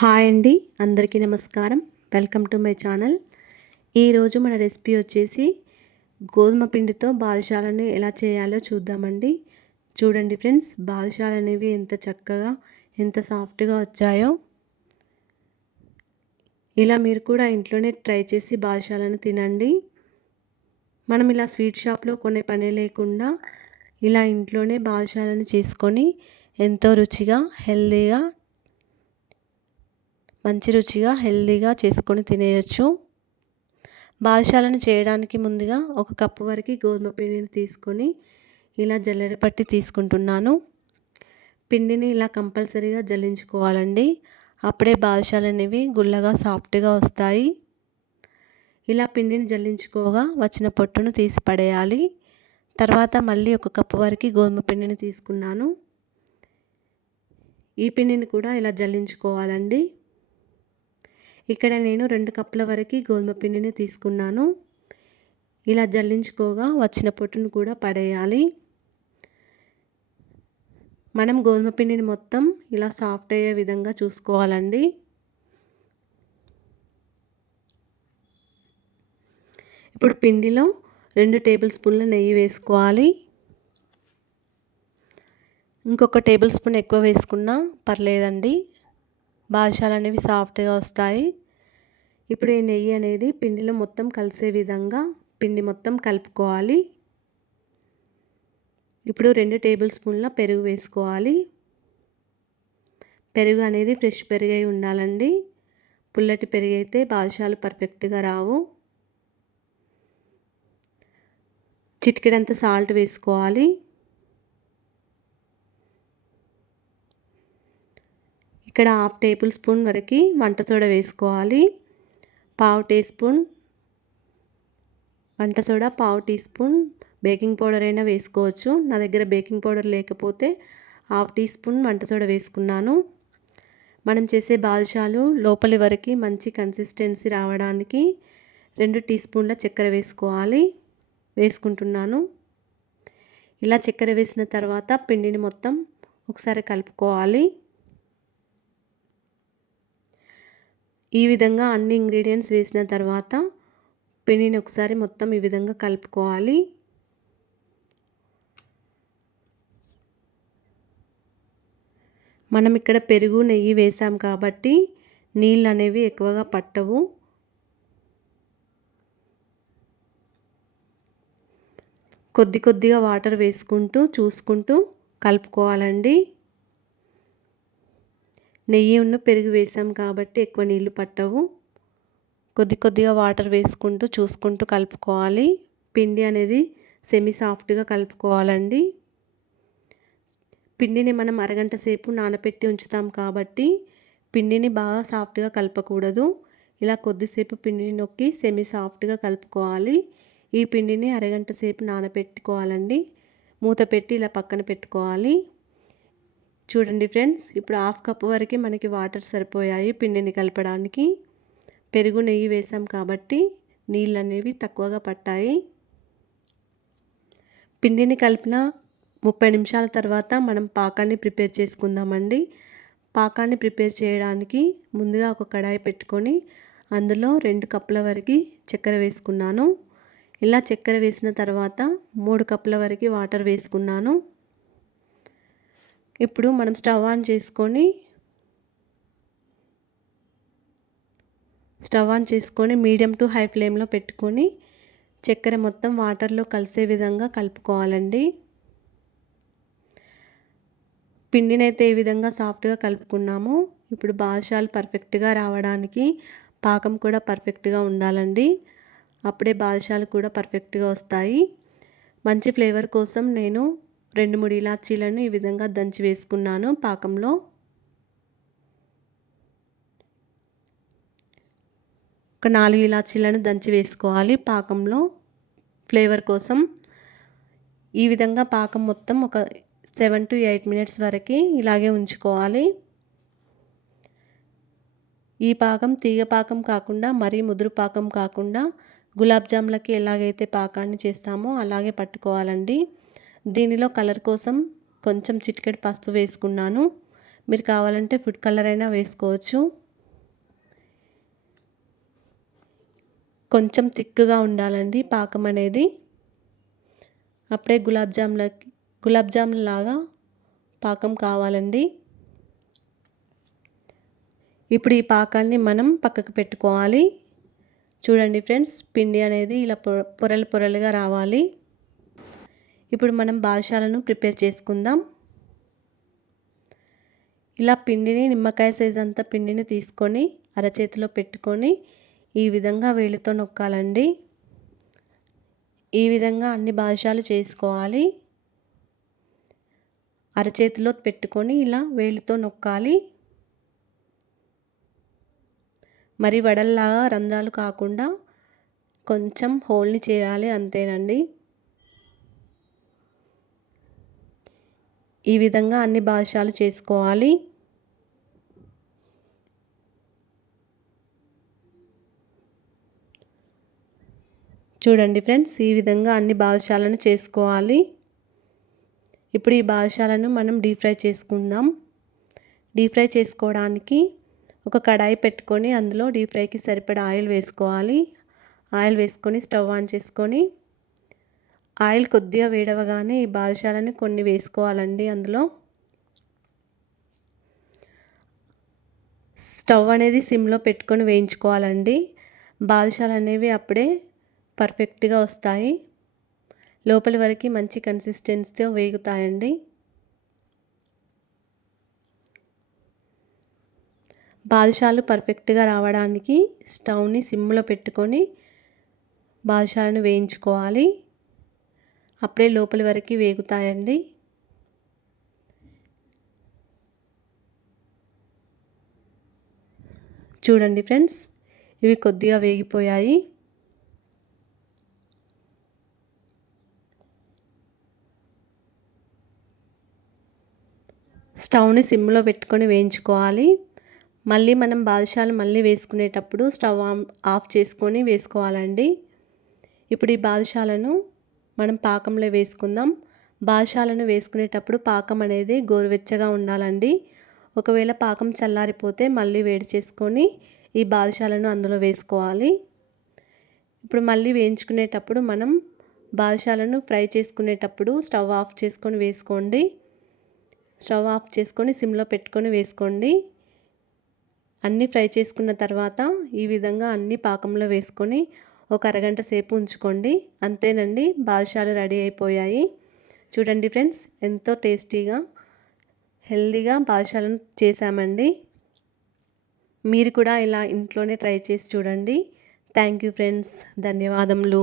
Hi అండి, అందరికీ నమస్కారం. Welcome to my channel. ఈరోజు మన రెసిపీ వచ్చేసి గోధుమ పిండితో బాదుషాలను ఎలా చేయాలో చూద్దామండి. చూడండి ఫ్రెండ్స్, బాదుషాలు అనేవి ఎంత చక్కగా ఎంత సాఫ్ట్గా వచ్చాయో. ఇలా మీరు కూడా ఇంట్లోనే ట్రై చేసి బాదుషాలను తినండి. మనం ఇలా స్వీట్ షాప్లో కొనే పని లేకుండా ఇలా ఇంట్లోనే బాదుషాలను చేసుకొని ఎంతో రుచిగా మంచి రుచిగా హెల్దీగా చేసుకొని తినేయచ్చు. బాదుషాలను చేయడానికి ముందుగా ఒక కప్పు వరకు గోధుమ పిండిని తీసుకొని ఇలా జల్లెడ పట్టి తీసుకుంటున్నాను. పిండిని ఇలా కంపల్సరీగా జల్లించుకోవాలండి. అప్పుడే బాదుషాలు అనేవి గుల్లగా సాఫ్ట్గా వస్తాయి. ఇలా పిండిని జల్లించుకోగా వచ్చిన పొట్టును తీసి పడేయాలి. తర్వాత మళ్ళీ ఒక కప్పు వరకు గోధుమ పిండిని తీసుకున్నాను. ఈ పిండిని కూడా ఇలా జల్లించుకోవాలండి. ఇక్కడ నేను 2 కప్పుల వరకు గోధుమ పిండిని తీసుకున్నాను. ఇలా జల్లించుకోగా వచ్చిన పొట్టును కూడా పడేయాలి. మనం గోధుమ పిండిని మొత్తం ఇలా సాఫ్ట్ అయ్యే విధంగా చూసుకోవాలండి. ఇప్పుడు పిండిలో 2 టేబుల్ స్పూన్ల నెయ్యి వేసుకోవాలి. ఇంకొక టేబుల్ స్పూన్ ఎక్కువ వేసుకున్నా పర్లేదండి. బాదుషాలు అనేవి సాఫ్ట్గా వస్తాయి. ఇప్పుడు ఈ నెయ్యి అనేది పిండిలో మొత్తం కలిసే విధంగా పిండి మొత్తం కలుపుకోవాలి. ఇప్పుడు 2 టేబుల్ స్పూన్ల పెరుగు వేసుకోవాలి. పెరుగు అనేది ఫ్రెష్ పెరుగు అయి ఉండాలండి. పుల్లటి పెరుగు అయితే బాదుషాలు పర్ఫెక్ట్గా రావు. చిటికెడంత సాల్ట్ వేసుకోవాలి. ఇక్కడ 1/2 టేబుల్ స్పూన్ వరకు వంట సోడా వేసుకోవాలి. 1/2 టీ స్పూన్ వంట soda, 1/2 teaspoon baking powder అయినా వేసుకోవచ్చు. నా దగ్గర బేకింగ్ పౌడర్ లేకపోతే 1/2 టీ స్పూన్ వంట సోడా వేసుకున్నాను. మనం చేసే బాదుషాలు లోపలి వరకు మంచి కన్సిస్టెన్సీ రావడానికి 2 టీ స్పూన్ల చక్కెర వేసుకుంటున్నాను. ఇలా చక్కెర వేసిన తర్వాత పిండిని మొత్తం ఒకసారి కలుపుకోవాలి. ఈ విధంగా అన్ని ఇంగ్రీడియంట్స్ వేసిన తర్వాత పిండిని ఒకసారి మొత్తం ఈ విధంగా కలుపుకోవాలి. మనం ఇక్కడ పెరుగు నెయ్యి వేసాం కాబట్టి నీళ్ళు అనేవి ఎక్కువగా పట్టవు. కొద్దిగా వాటర్ వేసుకుంటూ చూసుకుంటూ కలుపుకోవాలండి. నెయ్యి ఉన్న పెరుగు వేసాం కాబట్టి ఎక్కువ నీళ్ళు పట్టవు. కొద్దిగా వాటర్ వేసుకుంటూ చూసుకుంటూ కలుపుకోవాలి. పిండి అనేది సెమీ సాఫ్ట్గా కలుపుకోవాలండి. పిండిని మనం అరగంట సేపు నానబెట్టి ఉంచుతాం కాబట్టి పిండిని బాగా సాఫ్ట్గా కలపకూడదు. ఇలా కొద్దిసేపు పిండిని నొక్కి సెమీ సాఫ్ట్గా కలుపుకోవాలి. ఈ పిండిని అరగంట సేపు నానబెట్టుకోవాలండి. మూత పెట్టి ఇలా పక్కన పెట్టుకోవాలి. చూడండి ఫ్రెండ్స్, ఇప్పుడు 1/2 కప్పు వరకు మనకి వాటర్ సరిపోయాయి పిండిని కలపడానికి. పెరుగు నెయ్యి వేసాం కాబట్టి నీళ్ళు అనేవి తక్కువగా పట్టాయి. పిండిని కలిపిన 30 నిమిషాల తర్వాత మనం పాకాన్ని ప్రిపేర్ చేసుకుందామండి. పాకాన్ని ప్రిపేర్ చేయడానికి ముందుగా ఒక కడాయి పెట్టుకొని అందులో 2 కప్పుల వరకు చక్కెర వేసుకున్నాను. ఇలా చక్కెర వేసిన తర్వాత 3 కప్పుల వరకు వాటర్ వేసుకున్నాను. ఇప్పుడు మనం స్టవ్ ఆన్ చేసుకొని మీడియం టు హై ఫ్లేమ్లో పెట్టుకొని చక్కెర మొత్తం వాటర్లో కలిసే విధంగా కలుపుకోవాలండి. పిండినైతే ఏ విధంగా సాఫ్ట్గా కలుపుకున్నామో ఇప్పుడు బాదుషాలు పర్ఫెక్ట్గా రావడానికి పాకం కూడా పర్ఫెక్ట్గా ఉండాలండి. అప్పుడే బాదుషాలు కూడా పర్ఫెక్ట్గా వస్తాయి. మంచి ఫ్లేవర్ కోసం నేను 2-3 ఇలాచీలను ఈ విధంగా దంచి వేసుకున్నాను పాకంలో. ఒక 4 ఇలాచీలను దంచి వేసుకోవాలి పాకంలో ఫ్లేవర్ కోసం. ఈ విధంగా పాకం మొత్తం ఒక 7 to 8 మినిట్స్ వరకు ఇలాగే ఉంచుకోవాలి. ఈ పాకం తీగ పాకం కాకుండా మరీ ముదురు పాకం కాకుండా గులాబ్ జామ్లకి ఎలాగైతే పాకాన్ని చేస్తామో అలాగే పట్టుకోవాలండి. దీనిలో కలర్ కోసం కొంచెం చిటికెడు పసుపు వేసుకున్నాను. మీరు కావాలంటే ఫుడ్ కలర్ అయినా వేసుకోవచ్చు. కొంచెం థిక్గా ఉండాలండి పాకం అనేది. అప్పుడే గులాబ్ జామున్ లాగా పాకం కావాలండి. ఇప్పుడు ఈ పాకాన్ని మనం పక్కకు పెట్టుకోవాలి. చూడండి ఫ్రెండ్స్, పిండి అనేది ఇలా పొరలు పొరలుగా రావాలి. ఇప్పుడు మనం బాదుషాలను ప్రిపేర్ చేసుకుందాం. ఇలా పిండిని నిమ్మకాయ సైజ్ అంతా పిండిని తీసుకొని అరచేతిలో పెట్టుకొని ఈ విధంగా వేలితో నొక్కాలండి. ఈ విధంగా అన్ని బాదుషాలు చేసుకోవాలి. అరచేతిలో పెట్టుకొని ఇలా వేలితో నొక్కాలి. మరి వడల్లాగా రంధ్రాలు కాకుండా కొంచెం హోల్ని చేయాలి, అంతేనండి. ఈ విధంగా అన్ని బాదుషాలు చేసుకోవాలి. చూడండి ఫ్రెండ్స్, ఈ విధంగా అన్ని బాదుషాలను చేసుకోవాలి. ఇప్పుడు ఈ బాదుషాలను మనం డీప్ ఫ్రై చేసుకుందాం. డీప్ ఫ్రై చేసుకోవడానికి ఒక కడాయి పెట్టుకొని అందులో డీప్ ఫ్రైకి సరిపడా ఆయిల్ వేసుకోవాలి. ఆయిల్ వేసుకొని స్టవ్ ఆన్ చేసుకొని ఆయిల్ కొద్దిగా వేడవగానే ఈ బాదుషాలను కొన్ని వేసుకోవాలండి. అందులో స్టవ్ అనేది సిమ్లో పెట్టుకొని వేయించుకోవాలండి. బాదుషాలు అనేవి అప్పుడే పర్ఫెక్ట్గా వస్తాయి. లోపలి వరకు మంచి కన్సిస్టెన్సీతో వేగుతాయండి. బాదుషాలు పర్ఫెక్ట్గా రావడానికి స్టవ్ని సిమ్లో పెట్టుకొని బాదుషాలను వేయించుకోవాలి. అప్పుడే లోపలి వరకు వేగుతాయండి. చూడండి ఫ్రెండ్స్, ఇవి కొద్దిగా వేగిపోయాయి. స్టవ్ని సిమ్లో పెట్టుకొని వేయించుకోవాలి. మళ్ళీ మనం బాదుషాలు వేసుకునేటప్పుడు స్టవ్ ఆఫ్ చేసుకొని వేసుకోవాలండి. ఇప్పుడు ఈ బాదుషాలను మనం పాకంలో వేసుకుందాం. బాదుషాలను వేసుకునేటప్పుడు పాకం అనేది గోరువెచ్చగా ఉండాలండి. ఒకవేళ పాకం చల్లారిపోతే మళ్ళీ వేడి చేసుకొని ఈ బాదుషాలను అందులో వేసుకోవాలి. ఇప్పుడు మళ్ళీ వేయించుకునేటప్పుడు మనం బాదుషాలను ఫ్రై చేసుకునేటప్పుడు స్టవ్ ఆఫ్ చేసుకొని వేసుకోండి. స్టవ్ ఆఫ్ చేసుకొని సిమ్లో పెట్టుకొని వేసుకోండి. అన్నీ ఫ్రై చేసుకున్న తర్వాత ఈ విధంగా అన్ని పాకంలో వేసుకొని ఒక అరగంట సేపు ఉంచుకోండి. అంతేనండి, బాదుషాలు రెడీ అయిపోయాయి. చూడండి ఫ్రెండ్స్, ఎంతో టేస్టీగా హెల్తీగా బాదుషాలను చేశామండి. మీరు కూడా ఇలా ఇంట్లోనే ట్రై చేసి చూడండి. థ్యాంక్ యూ ఫ్రెండ్స్, ధన్యవాదములు.